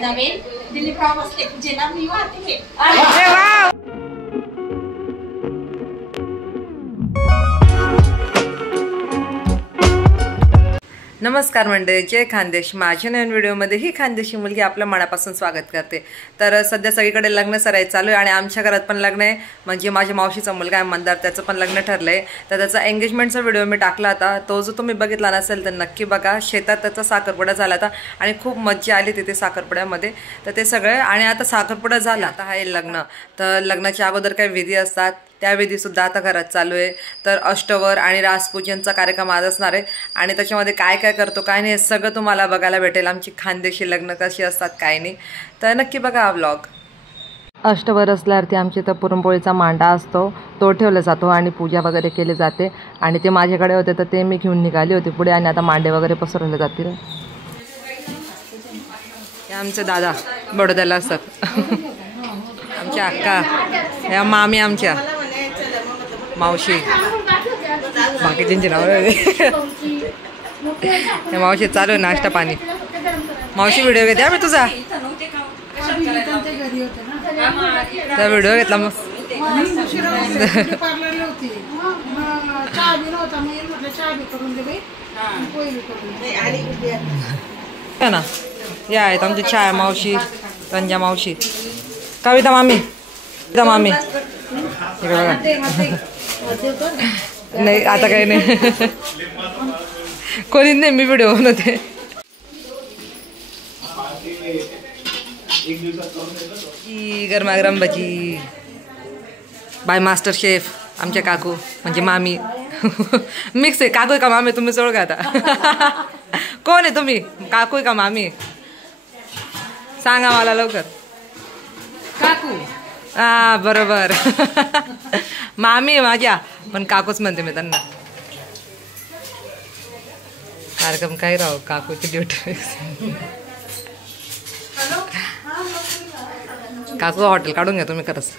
नवीन दिल्ली प्रवास के जिल्हा मी वाहते नमस्कार मंडळी, जय खानदेश. माझ्या नवीन व्हिडिओमध्ये ही खानदेशी मुलगी आपल्या मनापासून स्वागत करते. तर सध्या सगळीकडे लग्न सराई चालू आहे आणि आमच्या घरात पण लग्न आहे. म्हणजे माझ्या मावशीचा मुलगा आहे मंदार, त्याचं पण लग्न ठरलंय. तर त्याचा एंगेजमेंटचा व्हिडिओ मी टाकला होता. तो जो तुम्ही बघितला नसेल तर नक्की बघा. शेतात त्याचा साखरपुडा झाला होता आणि खूप मज्जा आली तिथे साखरपुड्यामध्ये. तर ते सगळं आणि आता साखरपुडा झाला, आता हा लग्न. तर लग्नाच्या अगोदर काही विधी असतात, त्या विधीसुद्धा आता घरात चालू आहे. तर अष्टवर आणि रासपूजनचा कार्यक्रम आज असणार आहे आणि त्याच्यामध्ये काय काय करतो काय नाही हे सगळं तुम्हाला बघायला भेटेल. आमची खानदेशी लग्न कशी असतात काय नाही, तर नक्की बघा हा व्लॉग. अष्टवर असल्यावरती आमच्या इथं पुरणपोळीचा मांडा असतो, तो ठेवला जातो आणि पूजा वगैरे केली जाते. आणि ते माझ्याकडे होते तर ते मी घेऊन निघाली होती पुढे आणि आता मांडे वगैरे पसरवले जातील. आमचे दादा बडोद्याला असतात, आमच्या अक्का, या मामी, आमच्या मावशी, बाकीच्यांची नाव मावशी. चालू आहे नाश्ता पाणी. मावशी व्हिडिओ घेते आम्ही तुझा, त्या व्हिडिओ घेतला मग ना. या आहेत आमची छाया मावशी, रंजा मावशी, कविता मामी, कविता मामी. नाही आता काही नाही, कोणीच नाही, मी व्हिडिओ बनवते. गरमागरम भजी बाय मास्टर शेफ आमच्या काकू, म्हणजे मामी. मिक्स आहे, काकू का मामी तुम्ही ओळखा आता. कोण आहे तुम्ही, काकू का मामी सांगा मला लवकर. काकू, हा बरोबर. मामी माझ्या, पण काकूच म्हणते मी त्यांना. कार्यक्रम काय राहू, काकूची ड्युटी. काकू हॉटेल काढून घ्या तुम्ही खरंच.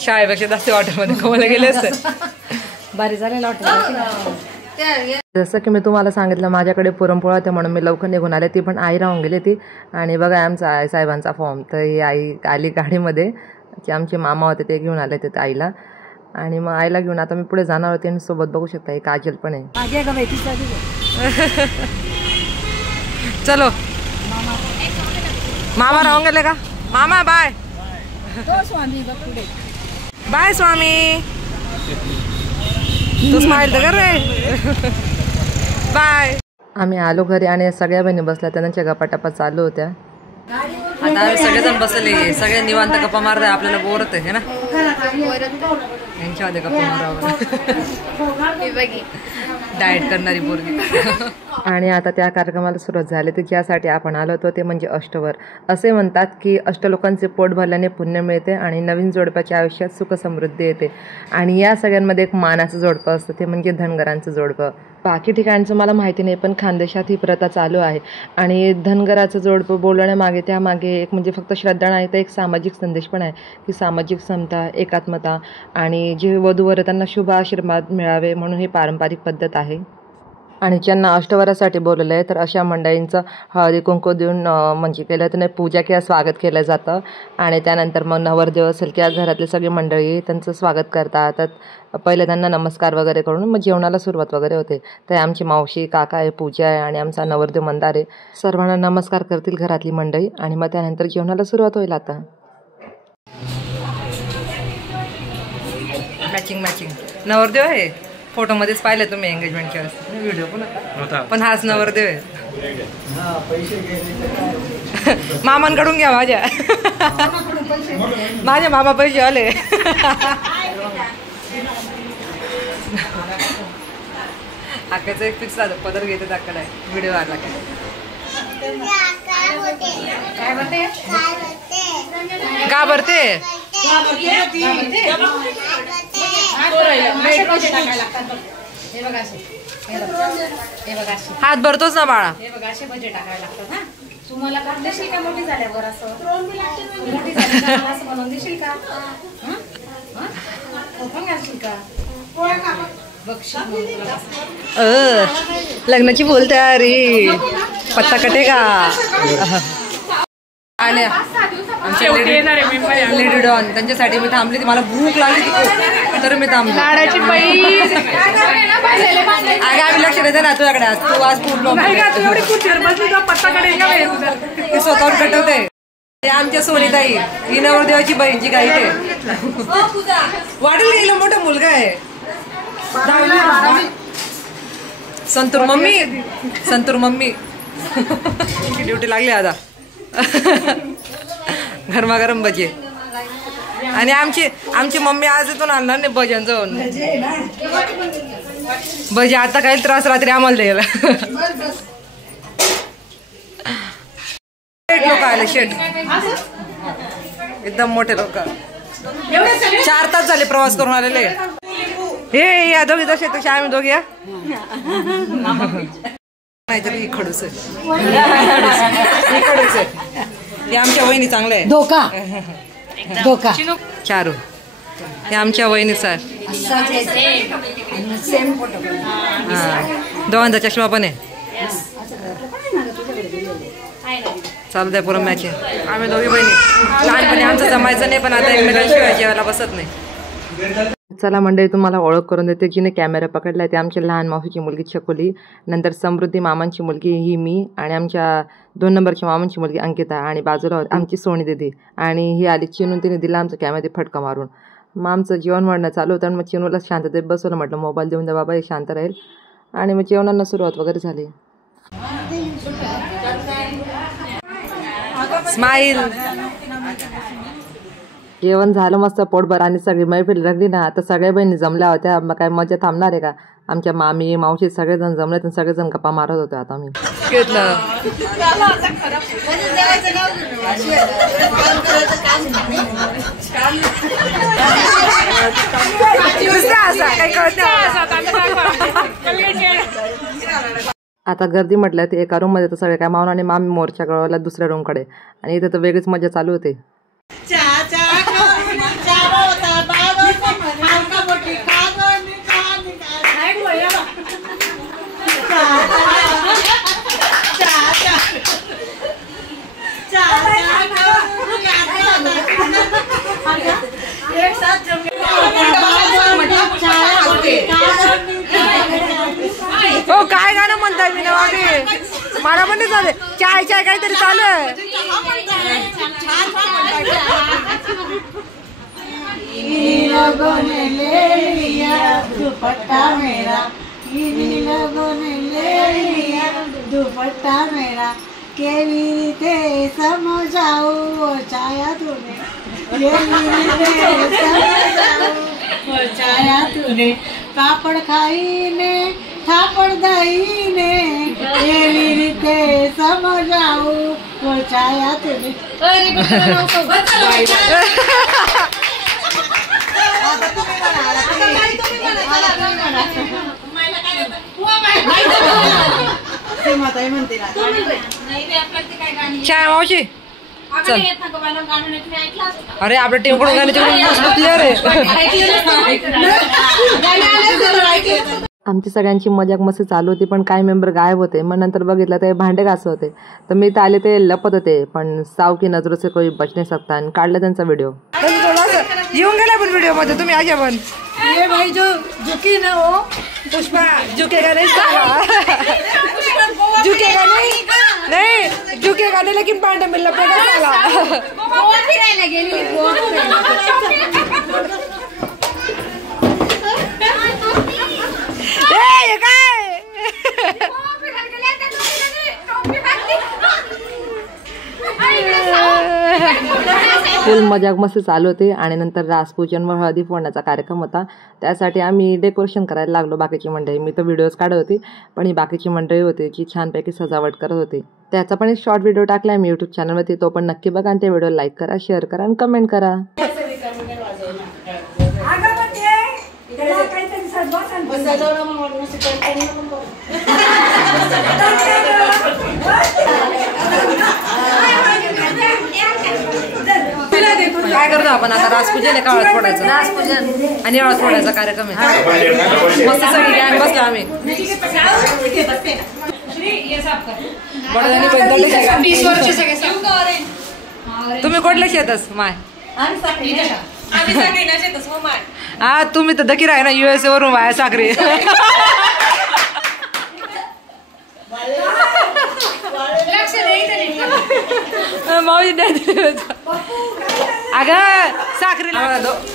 शाळेपेक्षा जास्त हॉटेलमध्ये कमाला गेले असते. भारी झालेलं हॉटेल. जसं की मी तुम्हाला सांगितलं माझ्याकडे पुरणपोळा होते म्हणून मी लवकर निघून आले. ती पण आई राहून गेली ती. आणि बघा आमचा आई साहेबांचा फॉर्म. तर ही आई आली गाडीमध्ये, की आमचे मामा होते ते घेऊन आले ते आईला. आणि मग आईला घेऊन आता मी पुढे जाणार होते आणि सोबत बघू शकता ही काजल पण आहे. चलो मामा राहून गेले का मामा. बाय बाय स्वामी, तू स्माइल तर कर रे. बाय. आम्ही आलो घरी आणि सगळ्या बहिणी बसल्या, त्यांच्या गप्पाटप्पा चालू होत्या. आता सगळेजण बसले, सगळे निवांत गप्पा मारते. आपल्याला बोर होते है ना, यांच्यामध्ये गप्पा मारावं. डाएट करणारी पोरगी. आणि आता त्या कार्यक्रमाला सुरुवात झाली. तर ज्यासाठी आपण आलो होतो ते म्हणजे अष्टवर. असे म्हणतात की अष्टलोकांचे पोट भरल्याने पुण्य मिळते आणि नवीन जोडप्याच्या आयुष्यात सुख समृद्धी येते. आणि या सगळ्यांमध्ये एक मानाचं जोडपं असतं, ते म्हणजे धनगरांचं जोडपं. बाकी ठिकाणचं मला माहिती नाही, पण खानदेशात ही प्रथा चालू आहे. आणि धनगराचं जोडपं बोलवण्यामागे त्यामागे एक म्हणजे फक्त श्रद्धा नाही तर एक सामाजिक संदेश पण आहे, की सामाजिक समता, एकात्मता आणि जे वधूवर त्यांना शुभ आशीर्वाद मिळावे म्हणून ही पारंपरिक पद्धत आहे. आणि ज्यांना अष्टवरासाठी बोलवलं आहे तर अशा मंडळींचं हळदी कुंकू देऊन म्हणजे केलं तर नाही पूजा किंवा स्वागत केलं जातं. आणि त्यानंतर मग नवरदेव असेल किंवा घरातले सगळी मंडळी त्यांचं स्वागत करतात. तर पहिले त्यांना नमस्कार वगैरे करून मग जेवणाला सुरुवात वगैरे होते. तर आमची मावशी, काका आहे, पूजा आहे आणि आमचा नवरदेव मंदार आहे. सर्वांना नमस्कार करतील घरातली मंडळी आणि मग त्यानंतर जेवणाला सुरुवात होईल. आता मॅचिंग नवरदेव आहे. फोटोमध्येच पाहिलं तुम्ही एंगेजमेंटच्या व्हिडिओ पण होता, पण हाच नवरदेव आहे. मामांकडून घ्या माझ्या. माझे मामा पैसे आले. आकाचं एक फिक्स झालं, पदर घेते दाखवलाय व्हिडिओ आला की. का भरते हात भरतोच ना बाळा. तुम्हाला देशील का मोठी झाल्यावर असं म्हणून देशील का, लग्नाची बोल तयारी. पत्ता कटेगा. आणि आमच्या लेडी डॉन त्यांच्यासाठी मी थांबली. मला भूक लागली तर मी थांबली. लाडाची बाई आम्ही लक्ष देते ना तुझ्याकडे. आज तू आज ते स्वतःवर कटवते. आमच्या सोनीताई ही नवरदेवाची बहीणची गाई ते वाढील गेलं. मोठा मुलगा आहे. संतूर मम्मी ड्युटी लागली आता. गरमागरम भजी. आणि आमची मम्मी आज इथून आणणार नाही भजन जाऊन. भजी आता काही त्रास रात्री आम्हाला द्यायला. लोक आले शेट एकदम मोठे लोक. 4 तास झाले प्रवास करून आलेले. हे या दोघी जसे तसे आम्ही दोघी या नाहीतरी खडूस आहे. हे आमच्या वहिनी चांगलं आहे. धोका चारू हे आमच्या वहिनीचा आहे. दोघांचा चष्मा पण आहे. चालू द्या पुरं मॅच आहे. आम्ही दोघी बहिणी. लहानपणी आमचं जमायचं नाही पण आता एकमेकांशिवाय जेवायला बसत नाही. चला मंडळी तुम्हाला ओळख करून देते. जिने कॅमेरा पकडला ते आमच्या लहान मावशीची मुलगी छकुली. नंतर समृद्धी मामांची मुलगी ही मी. आणि आमच्या 2 नंबरच्या मामांची मुलगी अंकिता. आणि बाजूला आमची सोनी दिदी. आणि ही आली चिनून. तिने दिला आमच्या कॅमेऱ्यात फटका मारून. मग आमचं जेवण वाढणं चालू होतं. आणि मग चिनूला शांततेत बसवलं. म्हटलं मोबाईल देऊन द्या बाबा हे शांत राहील. आणि मग जेवणांना सुरुवात वगैरे झाली. स्माईल. जेवण झालं मस्त पोटभर. आणि सगळी मैफिल लागली ना. आता सगळ्या बहिणी जमल्या होत्या. मग काय मजा थांबणार आहे का. आमच्या मामी मावशी सगळेजण जमले. तर सगळेजण गप्पा मारत होते. आता मी घेतलं आता गर्दी म्हटलं ते एका रूम मध्ये तर सगळे काय मावून आणि मामी मोर्चा कळवला दुसऱ्या रूमकडे. आणि इथे तर वेगळीच मजा चालू होते. हो काय गाणं म्हणताय मी नवाबी. मला पण नाही चालू. चाय काहीतरी चालू आहे. दुपट्टा मेरा केवी थे समझाओ छाया तूने. छाया तूने कापड़ खाई ने थापड़ दाई ने केवी रीते समझाओ वो छाया तूने. चाय मावशी चल. अरे आपल्या टीमकडून गाण्याची क्लिअर आहे. आमची सगळ्यांची मजाक मस्ती चालू होती. पण काही मेंबर गायब होते. मग नंतर बघितलं ते भांडे घासत होते. तर मी तर आले ते लपत होते. पण साव की नजरों से कोई बच नहीं सकता. आणि काढला त्यांचा व्हिडिओ. येऊन गेला पण व्हिडिओ मध्ये तुम्ही आजा पण. ये भाई जो झुकी ना हो पुष्पा झुकेगा नहीं साला. झुकेगा नहीं झुकेगा नहीं लेकिन पांडे मिलना पड़ेगा साला. ये काय फुल मजाक मस्ती चालू होते. आणि नंतर रासपूजन व हळदी फोडण्याचा कार्यक्रम होता. त्यासाठी आम्ही डेकोरेशन करायला लागलो. बाकीची मंडळी मी तर व्हिडिओज काढत होती. पण ही बाकीची मंडळी होती जी छानपैकी सजावट करत होती. त्याचा पण एक शॉर्ट व्हिडिओ टाकला आहे मी यूट्यूब चॅनलवरती. तो पण नक्की बघा. आणि ते व्हिडिओ लाईक करा, शेअर करा आणि कमेंट करा. काय करतो आपण आता. रासपूजन आहे का हळद फोडायचं. रासपूजन आणि हळद फोडायचा कार्यक्रम आहे. मस्त सगळी गँग बसलो आम्ही. बडदानी तुम्ही कुठल्या शेतच माय हा तुम्ही तर दकीर आहे ना USA वरून वाया साखरी मावशी अगं साखरीला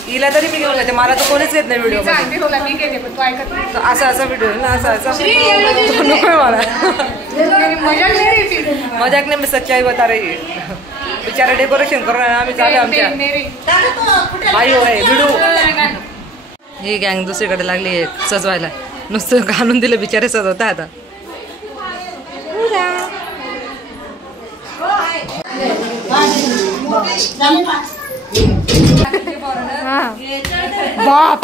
हिला तरी मी घेऊन येते मला तर कोणीच येत नाही व्हिडिओ असा व्हिडिओ ना असा नको मला मजाक नाही मी सच्चाई बता रही बिचारा डेकोरेशन करून आम्ही चालू आमच्या आई होय व्हिडिओ ही गँग दुसरीकडे लागली सजवायला नुसतं घालून दिलं बिचारे सजवता आता बाप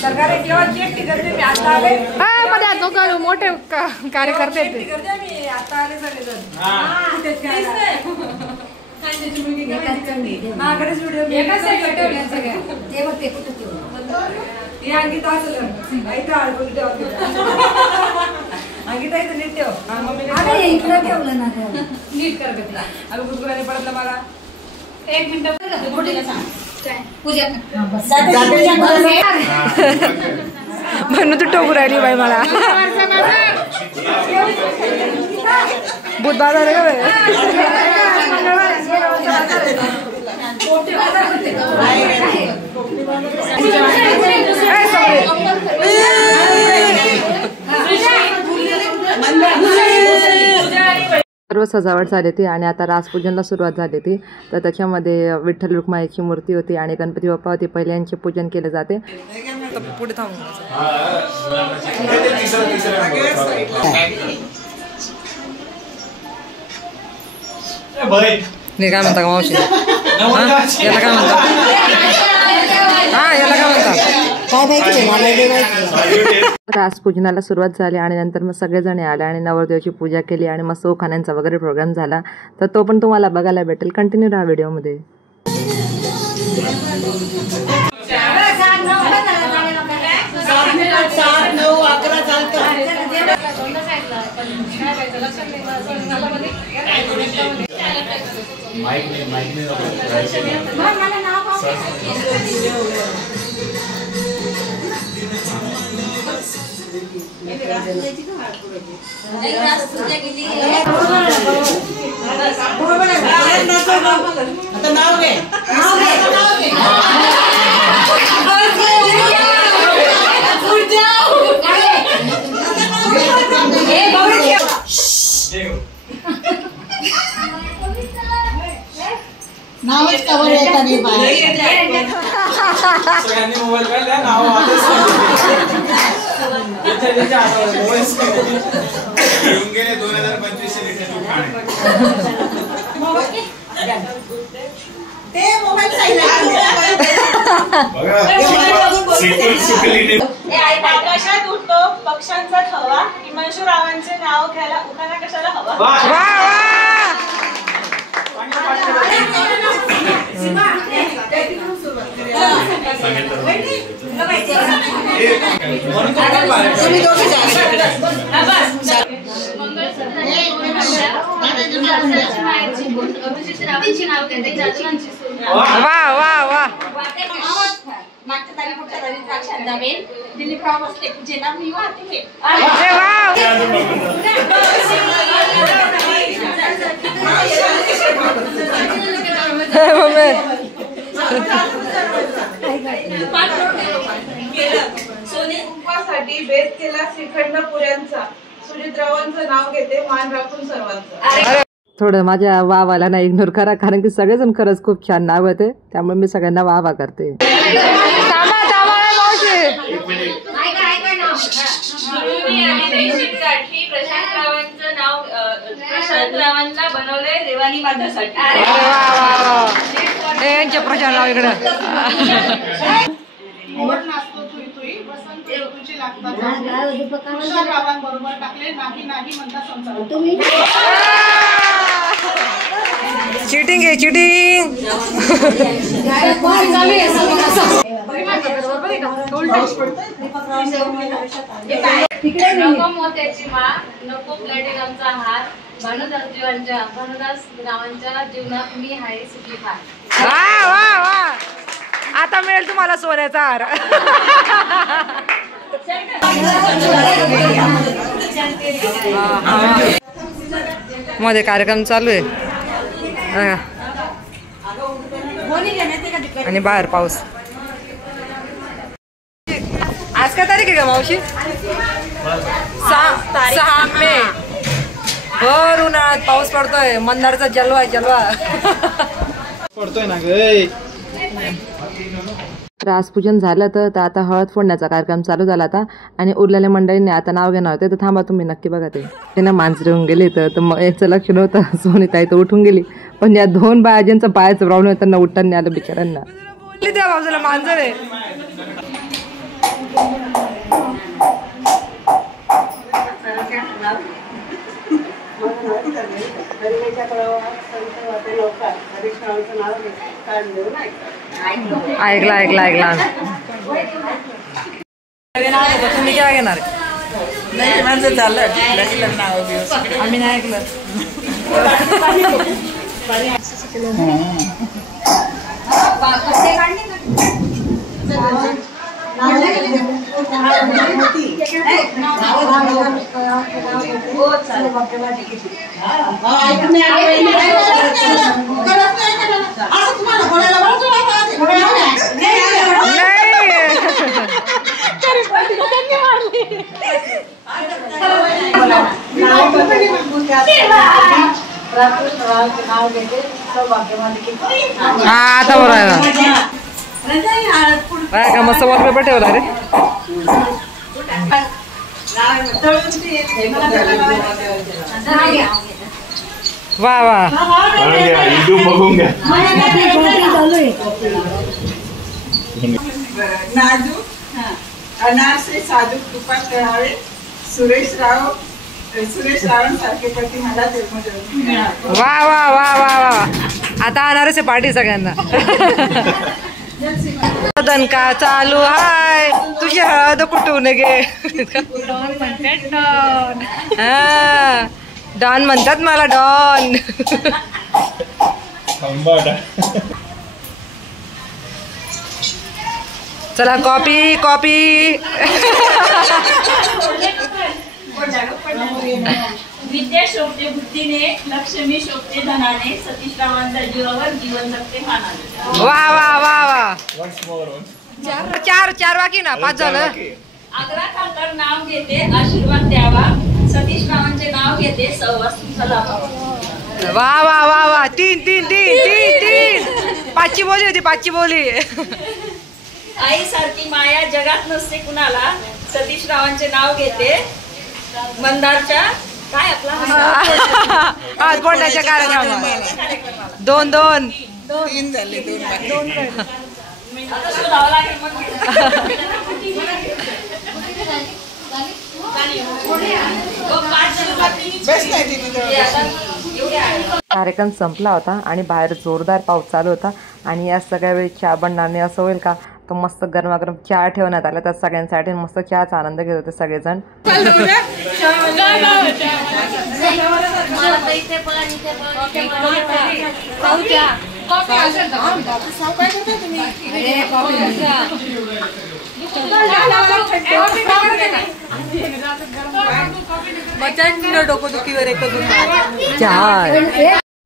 सरकार मोठे कार्यकर्ते मला 1 मिनिट म्हणून तू टोकू राहिली बाई मला बुधवार झाले का सर्व सजावट झाली होती आणि आता रासपूजनला सुरुवात झाली होती तर त्याच्यामध्ये विठ्ठल रुक्माईची मूर्ती होती आणि गणपती बाप्पा होते पहिले यांचे पूजन केले जाते पुढे थांबून नाही काय म्हणता मावशी याला काय म्हणता हा याला काय म्हणता रासपूजनाला सुरुवात झाली आणि नंतर मग सगळेजण आले आणि नवरदेवाची पूजा केली आणि मस्त खाण्यांचा वगैरे प्रोग्राम झाला तर तो पण तुम्हाला बघायला भेटेल कंटिन्यू राहा व्हिडिओमध्ये नावच कवर येता नाही सगळ्यांनी मोबाईल पाहिला नाव घेऊन गेले 2025 ते मोबाईल आकाशात उठतो पक्ष्यांचा थवा हिमांशुरावांचे नाव घ्यायला उखाणा कशाला हवा दिल्ली प्रवास जेना मी वाहते सोनेसाठी बेत केला श्रीखंड पुऱ्यांचा सुजितरावांचं नाव घेते मान राखून सर्वांचा थोडं माझ्या वावाला ना इग्नोर करा कारण की सगळेजण खरंच खूप छान नाव होते त्यामुळे मी सगळ्यांना वावा करते प्रशांतरावांना बनवलंय देवानी मातासाठी प्रशांत राव इकडं रावांबरोबर टाकले नाही म्हणता संसार चिटिंग आहे चिटिंग. नको मोत्याची माळ, नको प्लॅटिनमचा हार, भानुदास रावांच्या जीवनात मी आहे सुखी फार. वा वा वा, आता मिळेल तुम्हाला सोन्याचा हार. मध्ये कार्यक्रम चालू आहे आणि बाहेर पाऊस. आज काय तारीख आहे का मावशी? 6 मे. भर उन्हाळ्यात पाऊस पडतोय. मंदारचा जलवा आहे जलवा. पडतोय ना गे. रासपूजन झालं तर आता हळद फोडण्याचा कार्यक्रम चालू झाला आता आणि उरलेल्या मंडळींनी आता नाव घेणार होते तर थांबा तुम्ही नक्की बघा. ते ना माणसं येऊन गेले तर मग याचं लक्ष नव्हतं. सोनीताई तर उठून गेली पण या 2 बायाजींचा पायाचं प्रॉब्लेम होता त्यांना उठताना आलं बिचाऱ्यांना. त्या बाजूला मांजर आहे. ऐकला ऐकला ऐकला. तुम्ही काय घेणार? नाही माझं झालं आम्ही नाही ऐकलं. आता बरोबर का मस्त वॉलपेपर ठेवला रे. वा वा बघून घ्या. नाजू अनारसे साधू कृपा करावे. सुरेश रावांसारखे पती मला जन्मजन्मी. वा वा वा वा वा. आता अनारसे पार्टी सगळ्यांना. दणका चालू हाय तुझी हळद कुठून गे. हा डॉन म्हणतात मला डॉन. चला कॉपी कॉपी. विद्या शोभते बुद्धीने, लक्ष्मी शोभते धनाने, सतीश रावांच्या जीवावर जीवन जगते मानाने. वा वा वा वा. चार बाकी ना 5 झालं. आग्रा खातर नाव घेते आशीर्वाद द्यावा, सतीश रावांचे नाव घेते सहवास सलावा. वा वा वा वा. 3 5ची बोली होती 5ची बोली. आई सारखी माया जगात नसते कुणाला, सतीश रावांचे नाव घेते मंदारच्या काय आपला आज बोलण्याच्या कार्यक्रमात 2 3 झाले 2 आता शोधावं लागेल मग. कार्यक्रम संपला होता आणि बाहेर जोरदार पाऊस चालू होता आणि या सगळ्या वेळी चहा बनणार नाही असं होईल का. तो मस्त गरमागरम चहा ठेवण्यात आला तर सगळ्यांसाठी मस्त चहाचा आनंद घेत होते सगळेजण.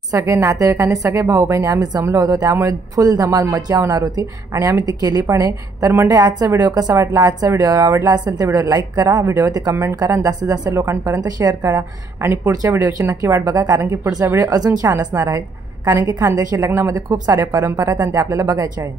सगळे नातेवाईकांनी सगळे भाऊ बहिणी आम्ही जमलो होतो त्यामुळे फुल धमाल मजा होणार होती आणि आम्ही ती केली पण आहे. तर म्हणजे आजचा व्हिडिओ कसा वाटला, आजचा व्हिडिओ आवडला असेल तर व्हिडिओ लाईक करा, व्हिडिओवरती कमेंट करा आणि जास्तीत जास्त लोकांपर्यंत शेअर करा आणि पुढच्या व्हिडिओची नक्की वाट बघा कारण की पुढचा व्हिडिओ अजून छान असणार आहे कारण की खानदेशी लग्नामध्ये खूप साऱ्या परंपरा आहेत आणि ते आपल्याला बघायच्या आहेत.